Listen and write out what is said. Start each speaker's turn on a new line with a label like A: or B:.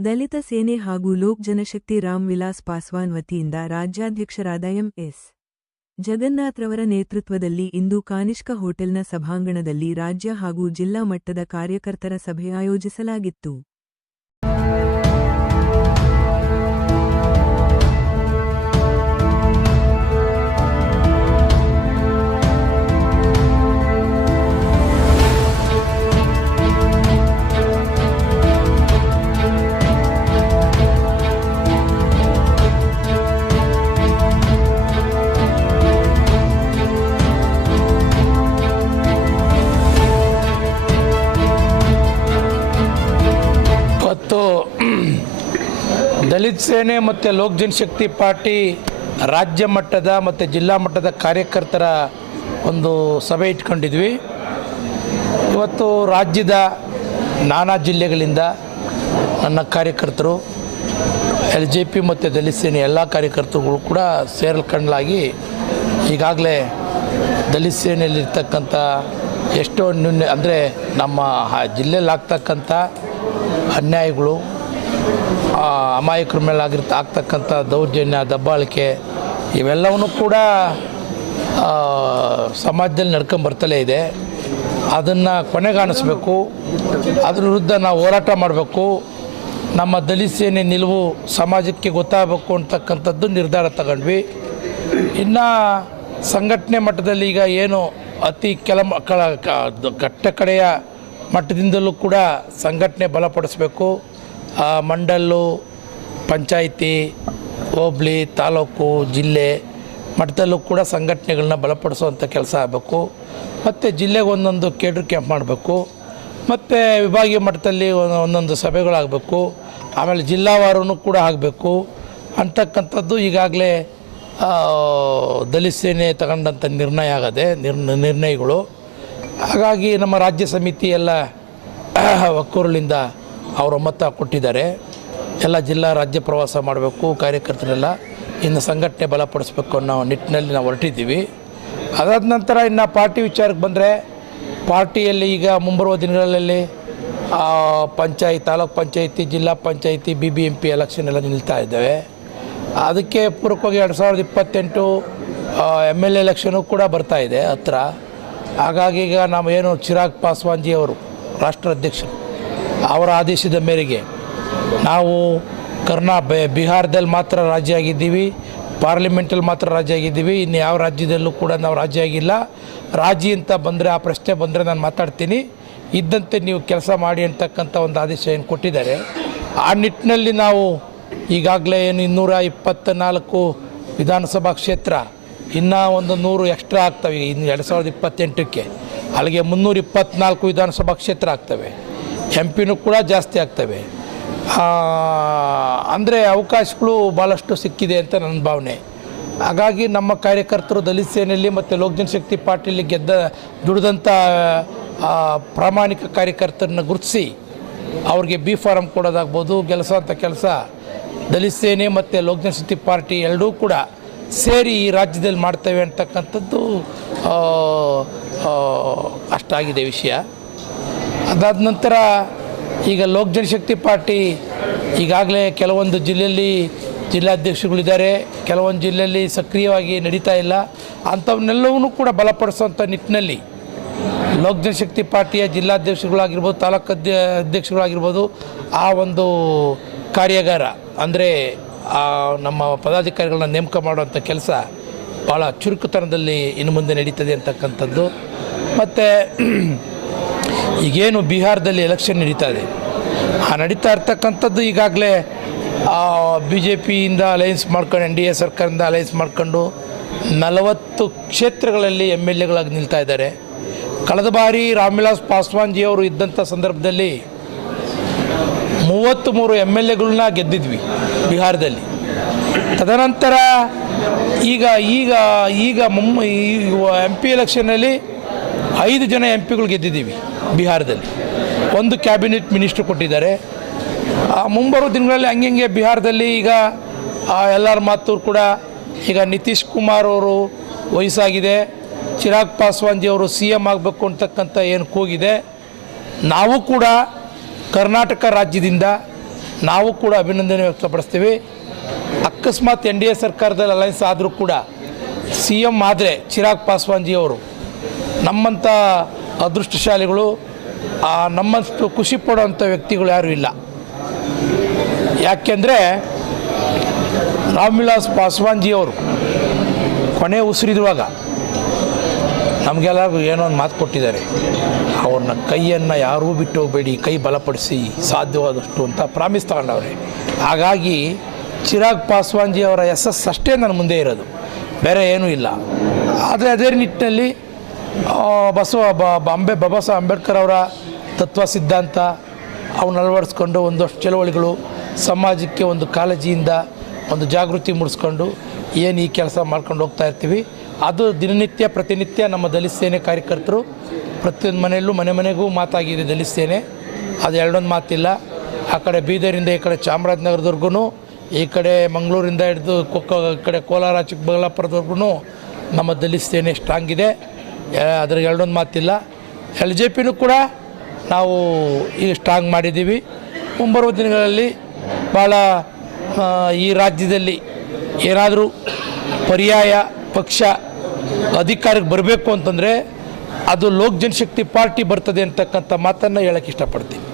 A: ದಲಿತ ಸೇನೆ ಹಾಗೂ ಲೋಕ್ ಜನಶಕ್ತಿ ರಾಮ್ ವಿಲಾಸ್ ಪಾಸ್ವಾನ್ ವತಿಯಿಂದ ರಾಜ್ಯಾಧ್ಯಕ್ಷರಾದ ಎಂಎಸ್ ಜಗನ್ನಾಥ್ರವರ ನೇತೃತ್ವದಲ್ಲಿ ಇಂದು ಕಾನಿಷ್ಕ ಹೋಟೆಲ್ನ ಸಭಾಂಗಣದಲ್ಲಿ ರಾಜ್ಯ ಹಾಗೂ ಜಿಲ್ಲಾ ಮಟ್ಟದ ಕಾರ್ಯಕರ್ತರ ಸಭೆ ಆಯೋಜಿಸಲಾಗಿತ್ತು.
B: ದಲಿತ ಸೇನೆ ಮತ್ತು ಲೋಕ್ ಜನಶಕ್ತಿ ಪಾರ್ಟಿ ರಾಜ್ಯ ಮಟ್ಟದ ಮತ್ತು ಜಿಲ್ಲಾ ಮಟ್ಟದ ಕಾರ್ಯಕರ್ತರ ಒಂದು ಸಭೆ ಇಟ್ಕೊಂಡಿದ್ವಿ. ಇವತ್ತು ರಾಜ್ಯದ ನಾನಾ ಜಿಲ್ಲೆಗಳಿಂದ ನನ್ನ ಕಾರ್ಯಕರ್ತರು, ಎಲ್ ಜೆ ಪಿ ಮತ್ತು ದಲಿತ ಸೇನೆ ಎಲ್ಲ ಕಾರ್ಯಕರ್ತರುಗಳು ಕೂಡ ಸೇರ್ಕೊಂಡ್ಲಾಗಿ ಈಗಾಗಲೇ ದಲಿತ ಸೇನೆಯಲ್ಲಿರ್ತಕ್ಕಂಥ ಎಷ್ಟೋ ನ್ಯೂನ್ಯ ಅಂದರೆ ನಮ್ಮ ಜಿಲ್ಲೆಯಲ್ಲಾಗ್ತಕ್ಕಂಥ ಅನ್ಯಾಯಗಳು ಆ, ಅಮಾಯಕರ ಮೇಲೆ ಆಗಿರ್ತ ಆಗ್ತಕ್ಕಂಥ ದೌರ್ಜನ್ಯ ದಬ್ಬಾಳಿಕೆ ಇವೆಲ್ಲವನ್ನು ಕೂಡ ಸಮಾಜದಲ್ಲಿ ನಡ್ಕೊಂಬರ್ತಲೇ ಇದೆ. ಅದನ್ನು ಕೊನೆಗಾಣಿಸ್ಬೇಕು. ಅದ್ರ ವಿರುದ್ಧ ನಾವು ಹೋರಾಟ ಮಾಡಬೇಕು. ನಮ್ಮ ದಲಿತ ಸೇನೆ ನಿಲುವು ಸಮಾಜಕ್ಕೆ ಗೊತ್ತಾಗಬೇಕು ಅಂತಕ್ಕಂಥದ್ದು ನಿರ್ಧಾರ ತಗೊಂಡ್ವಿ. ಇನ್ನು ಸಂಘಟನೆ ಮಟ್ಟದಲ್ಲಿ ಈಗ ಏನು ಅತಿ ಕೆಲ ಕಟ್ಟ ಕಡೆಯ ಮಟ್ಟದಿಂದಲೂ ಕೂಡ ಸಂಘಟನೆ ಬಲಪಡಿಸಬೇಕು. ಮಂಡಲ್ಲು, ಪಂಚಾಯಿತಿ, ಹೋಬ್ಳಿ, ತಾಲೂಕು, ಜಿಲ್ಲೆ ಮಟ್ಟದಲ್ಲೂ ಕೂಡ ಸಂಘಟನೆಗಳನ್ನ ಬಲಪಡಿಸುವಂಥ ಕೆಲಸ ಆಗಬೇಕು. ಮತ್ತು ಜಿಲ್ಲೆಗೆ ಒಂದೊಂದು ಕೇಡ್ರ್ ಕ್ಯಾಂಪ್ ಮಾಡಬೇಕು. ಮತ್ತು ವಿಭಾಗೀಯ ಮಟ್ಟದಲ್ಲಿ ಒಂದ್- ಒಂದೊಂದು ಸಭೆಗಳಾಗಬೇಕು. ಆಮೇಲೆ ಜಿಲ್ಲಾವಾರು ಕೂಡ ಆಗಬೇಕು. ಅಂತಕ್ಕಂಥದ್ದು ಈಗಾಗಲೇ ದಲಿತ ಸೇನೆ ತಗೊಂಡಂಥ ನಿರ್ಣಯ ಆಗದೆ ನಿರ್ ನಿರ್ಣಯಗಳು. ಹಾಗಾಗಿ ನಮ್ಮ ರಾಜ್ಯ ಸಮಿತಿ ಎಲ್ಲ ಒಕ್ಕೂರಲಿಂದ ಅವರು ಒಮ್ಮತ ಕೊಟ್ಟಿದ್ದಾರೆ. ಎಲ್ಲ ಜಿಲ್ಲಾ ರಾಜ್ಯ ಪ್ರವಾಸ ಮಾಡಬೇಕು, ಕಾರ್ಯಕರ್ತರೆಲ್ಲ ಇನ್ನು ಸಂಘಟನೆ ಬಲಪಡಿಸ್ಬೇಕು ಅನ್ನೋ ನಿಟ್ಟಿನಲ್ಲಿ ನಾವು ಹೊರಟಿದ್ದೀವಿ. ಅದಾದ ನಂತರ ಇನ್ನು ಪಾರ್ಟಿ ವಿಚಾರಕ್ಕೆ ಬಂದರೆ, ಪಾರ್ಟಿಯಲ್ಲಿ ಈಗ ಮುಂಬರುವ ದಿನಗಳಲ್ಲಿ panchayat, taluk panchayat, zilla panchayat B B M P election ಎಲ್ಲ ನಿಲ್ತಾ ಇದ್ದಾವೆ. ಅದಕ್ಕೆ ಪೂರ್ವಕವಾಗಿ ಎರಡು ಸಾವಿರದ ಇಪ್ಪತ್ತೆಂಟು ಎಂ ಎಲ್ ಎಲೆಕ್ಷನು ಕೂಡ ಬರ್ತಾ ಇದೆ ಹತ್ರ. ಹಾಗಾಗಿ ಈಗ ನಾವು ಏನು ಚಿರಾಗ್ ಪಾಸ್ವಾನ್ಜಿ ಅವರು, ರಾಷ್ಟ್ರ ಅಧ್ಯಕ್ಷರು. ಅವರ ಆದೇಶದ ಮೇರೆಗೆ ನಾವು ಕರ್ನಾ ಬಿಹಾರದಲ್ಲಿ ಮಾತ್ರ ರಾಜ್ಯ ಆಗಿದ್ದೀವಿ ಪಾರ್ಲಿಮೆಂಟಲ್ಲಿ ಮಾತ್ರ ರಾಜ್ಯ ಆಗಿದ್ದೀವಿ ಇನ್ನು ಯಾವ ರಾಜ್ಯದಲ್ಲೂ ಕೂಡ ನಾವು ರಾಜ್ಯ ಆಗಿಲ್ಲ ರಾಜಿ ಅಂತ ಬಂದರೆ, ಆ ಪ್ರಶ್ನೆ ಬಂದರೆ ನಾನು ಮಾತಾಡ್ತೀನಿ. ಇದ್ದಂತೆ ನೀವು ಕೆಲಸ ಮಾಡಿ ಅಂತಕ್ಕಂಥ ಒಂದು ಆದೇಶ ಏನು ಕೊಟ್ಟಿದ್ದಾರೆ. ಆ ನಿಟ್ಟಿನಲ್ಲಿ ನಾವು ಈಗಾಗಲೇ ಏನು ಇನ್ನೂರ ಇಪ್ಪತ್ತ ನಾಲ್ಕು ವಿಧಾನಸಭಾ ಕ್ಷೇತ್ರ, ಇನ್ನೂ ಒಂದು ನೂರು ಎಕ್ಸ್ಟ್ರಾ ಆಗ್ತವೆ, ಇನ್ನು ಎರಡು ಸಾವಿರದ ಇಪ್ಪತ್ತೆಂಟಕ್ಕೆ. ಅಲ್ಲಿಗೆ ಮುನ್ನೂರ ಇಪ್ಪತ್ತ್ನಾಲ್ಕು ವಿಧಾನಸಭಾ ಕ್ಷೇತ್ರ ಆಗ್ತವೆ. ಎಂ ಪಿನೂ ಕೂಡ ಜಾಸ್ತಿ ಆಗ್ತವೆ. ಅಂದರೆ ಅವಕಾಶಗಳು ಭಾಳಷ್ಟು ಸಿಕ್ಕಿದೆ ಅಂತ ನನ್ನ ಭಾವನೆ. ಹಾಗಾಗಿ ನಮ್ಮ ಕಾರ್ಯಕರ್ತರು ದಲಿತ ಸೇನೆಯಲ್ಲಿ ಮತ್ತು ಲೋಕ ಜನಶಕ್ತಿ ಪಾರ್ಟಿಯಲ್ಲಿ ಗೆದ್ದ ದುಡಿದಂಥ ಪ್ರಾಮಾಣಿಕ ಕಾರ್ಯಕರ್ತರನ್ನ ಗುರುತಿಸಿ ಅವ್ರಿಗೆ ಬಿ ಫಾರಮ್ ಕೊಡೋದಾಗ್ಬೋದು ಅಂತ ಕೆಲಸ. ದಲಿತ ಸೇನೆ ಮತ್ತು ಲೋಕ ಜನಶಕ್ತಿ ಪಾರ್ಟಿ ಎರಡೂ ಕೂಡ ಸೇರಿ ಈ ರಾಜ್ಯದಲ್ಲಿ ಮಾಡ್ತೇವೆ ಅಂತಕ್ಕಂಥದ್ದು ಅಷ್ಟಾಗಿದೆ ವಿಷಯ. ಅದಾದ ನಂತರ ಈಗ ಲೋಕ ಜನಶಕ್ತಿ ಪಾರ್ಟಿ ಈಗಾಗಲೇ ಕೆಲವೊಂದು ಜಿಲ್ಲೆಯಲ್ಲಿ ಜಿಲ್ಲಾಧ್ಯಕ್ಷಗಳಿದ್ದಾರೆ ಕೆಲವೊಂದು ಜಿಲ್ಲೆಯಲ್ಲಿ ಸಕ್ರಿಯವಾಗಿ ನಡೀತಾ ಇಲ್ಲ. ಅಂಥವನ್ನೆಲ್ಲವನ್ನೂ ಕೂಡ ಬಲಪಡಿಸುವಂಥ ನಿಟ್ಟಿನಲ್ಲಿ ಲೋಕ ಜನಶಕ್ತಿ ಪಾರ್ಟಿಯ ಜಿಲ್ಲಾಧ್ಯಕ್ಷಗಳಾಗಿರ್ಬೋದು ತಾಲೂಕು ಅಧ್ಯ ಅಧ್ಯಕ್ಷರುಗಳಾಗಿರ್ಬೋದು ಆ ಒಂದು ಕಾರ್ಯಾಗಾರ ಅಂದರೆ ನಮ್ಮ ಪದಾಧಿಕಾರಿಗಳನ್ನ ನೇಮಕ ಮಾಡುವಂಥ ಕೆಲಸ ಭಾಳ ಚುರುಕುತನದಲ್ಲಿ ಇನ್ನು ಮುಂದೆ ನಡೀತದೆ ಅಂತಕ್ಕಂಥದ್ದು. ಮತ್ತು ಈಗೇನು ಬಿಹಾರದಲ್ಲಿ ಎಲೆಕ್ಷನ್ ನಡೀತಾ ಇದೆ ಆ ನಡೀತಾ ಇರ್ತಕ್ಕಂಥದ್ದು ಈಗಾಗಲೇ ಬಿ ಜೆ ಪಿಯಿಂದ ಅಲಯನ್ಸ್ ಮಾಡ್ಕೊಂಡು ಎನ್ ಡಿ ಎ ಸರ್ಕಾರದಿಂದ ಅಲಯನ್ಸ್ ಮಾಡ್ಕೊಂಡು ನಲವತ್ತು ಕ್ಷೇತ್ರಗಳಲ್ಲಿ ಎಂ ಎಲ್ ಎಗಳಾಗಿ ನಿಲ್ತಾ ಇದ್ದಾರೆ ಕಳೆದ ಬಾರಿ ರಾಮ್ವಿಲಾಸ್ ಪಾಸ್ವಾನ್ಜಿ ಅವರು ಇದ್ದಂಥ ಸಂದರ್ಭದಲ್ಲಿ ಮೂವತ್ತು ಮೂರು ಎಂ ಎಲ್ ಎಗಳನ್ನ ಗೆದ್ದಿದ್ವಿ ಬಿಹಾರದಲ್ಲಿ ತದನಂತರ ಈಗ ಈಗ ಈಗ ಮುಮ್ಮ ಎಂ ಪಿ ಎಲೆಕ್ಷನಲ್ಲಿ ಐದು ಜನ ಎಂ ಪಿಗಳು ಗೆದ್ದಿದ್ದೀವಿ ಬಿಹಾರದಲ್ಲಿ. ಒಂದು ಕ್ಯಾಬಿನೆಟ್ ಮಿನಿಸ್ಟ್ರು ಕೊಟ್ಟಿದ್ದಾರೆ. ಆ ಮುಂಬರುವ ದಿನಗಳಲ್ಲಿ ಹಂಗೆ ಬಿಹಾರದಲ್ಲಿ ಈಗ ಎಲ್ಲರ ಮಾತು ಕೂಡ ಈಗ ನಿತೀಶ್ ಕುಮಾರ್ ಅವರು ವಯಸ್ಸಾಗಿದೆ. ಚಿರಾಗ್ ಪಾಸ್ವಾನ್ಜಿ ಅವರು ಸಿ ಎಂ ಆಗಬೇಕು ಅಂತಕ್ಕಂಥ ಏನು ಕೂಗಿದೆ. ನಾವು ಕೂಡ ಕರ್ನಾಟಕ ರಾಜ್ಯದಿಂದ ನಾವು ಕೂಡ ಅಭಿನಂದನೆ ವ್ಯಕ್ತಪಡಿಸ್ತೀವಿ. ಅಕಸ್ಮಾತ್ ಎನ್ ಡಿ ಎ ಸರ್ಕಾರದಲ್ಲಿ ಅಲಯನ್ಸ್ ಆದರೂ ಕೂಡ ಸಿ ಎಂ ಆದರೆ ಚಿರಾಗ್ ಪಾಸ್ವಾನ್ಜಿ ಅವರು ನಮ್ಮಂಥ ಅದೃಷ್ಟಶಾಲಿಗಳು ನಮ್ಮಷ್ಟು ಖುಷಿ ಪಡೋವಂಥ ವ್ಯಕ್ತಿಗಳು ಯಾರೂ ಇಲ್ಲ. ಯಾಕೆಂದರೆ ಪಾಸ್ವಾನ್ಜಿ ಅವರು ಕೊನೆ ಉಸಿರಿದುವಾಗ ನಮಗೆಲ್ಲರಿಗೂ ಏನೋ ಒಂದು ಮಾತು ಕೊಟ್ಟಿದ್ದಾರೆ. ಅವ್ರನ್ನ ಕೈಯನ್ನು ಯಾರೂ ಬಿಟ್ಟು ಹೋಗಬೇಡಿ, ಕೈ ಬಲಪಡಿಸಿ, ಸಾಧ್ಯವಾದಷ್ಟು ಅಂತ ಪ್ರಾಮಿಸ್ ತಗೊಂಡವ್ರೆ. ಹಾಗಾಗಿ ಚಿರಾಗ್ ಪಾಸ್ವಾನ್ಜಿ ಅವರ ಎಸ್ ಅಷ್ಟೇ ನನ್ನ ಮುಂದೆ ಇರೋದು. ಬೇರೆ ಏನೂ ಇಲ್ಲ. ಆದರೆ ಅದೇ ನಿಟ್ಟಿನಲ್ಲಿ ಬಸವ ಅಂಬೆ ಬಾಬಾ ಸಾಹೇಬ್ ಅಂಬೇಡ್ಕರ್ ಅವರ ತತ್ವ ಸಿದ್ಧಾಂತ, ಅವನ್ನ ಅಳವಡಿಸ್ಕೊಂಡು ಒಂದಷ್ಟು ಚಳವಳಿಗಳು ಸಮಾಜಕ್ಕೆ ಒಂದು ಕಾಳಜಿಯಿಂದ ಒಂದು ಜಾಗೃತಿ ಮೂಡಿಸ್ಕೊಂಡು ಏನು ಈ ಕೆಲಸ ಮಾಡ್ಕೊಂಡು ಹೋಗ್ತಾ ಇರ್ತೀವಿ. ಅದು ದಿನನಿತ್ಯ, ಪ್ರತಿನಿತ್ಯ ನಮ್ಮ ದಲಿತ ಸೇನೆ ಕಾರ್ಯಕರ್ತರು ಪ್ರತಿಯೊಂದು ಮನೆಯಲ್ಲೂ, ಮನೆ ಮನೆಗೂ ಮಾತಾಗಿದೆ ದಲಿತ ಸೇನೆ. ಅದು ಎರಡೊಂದು ಮಾತಿಲ್ಲ. ಆ ಕಡೆ ಬೀದರಿಂದ ಈ ಕಡೆ ಚಾಮರಾಜನಗರದವರೆಗೂ ಈ ಕಡೆ ಮಂಗಳೂರಿಂದ ಹಿಡಿದು ಕೊಕ್ಕ ಕಡೆ ಕೋಲಾರ ಚಿಕ್ಕಬಳ್ಳಾಪುರದವರೆಗೂ ನಮ್ಮ ದಲಿತ ಸೇನೆ ಸ್ಟ್ರಾಂಗ್ ಇದೆ. ಯಾ- ಅದ್ರ ಎರಡೊಂದು ಮಾತಿಲ್ಲ. ಎಲ್ ಜೆ ಪಿನೂ ಕೂಡ ನಾವು ಈಗ ಸ್ಟ್ರಾಂಗ್ ಮಾಡಿದ್ದೀವಿ. ಮುಂಬರುವ ದಿನಗಳಲ್ಲಿ ಭಾಳ ಈ ರಾಜ್ಯದಲ್ಲಿ ಏನಾದರೂ ಪರ್ಯಾಯ ಪಕ್ಷ ಅಧಿಕಾರಕ್ಕೆ ಬರಬೇಕು ಅಂತಂದರೆ ಅದು ಲೋಕ್ ಜನಶಕ್ತಿ ಪಾರ್ಟಿ ಬರ್ತದೆ ಅಂತಕ್ಕಂಥ ಮಾತನ್ನು ಹೇಳಕ್ಕೆ ಇಷ್ಟಪಡ್ತೀನಿ.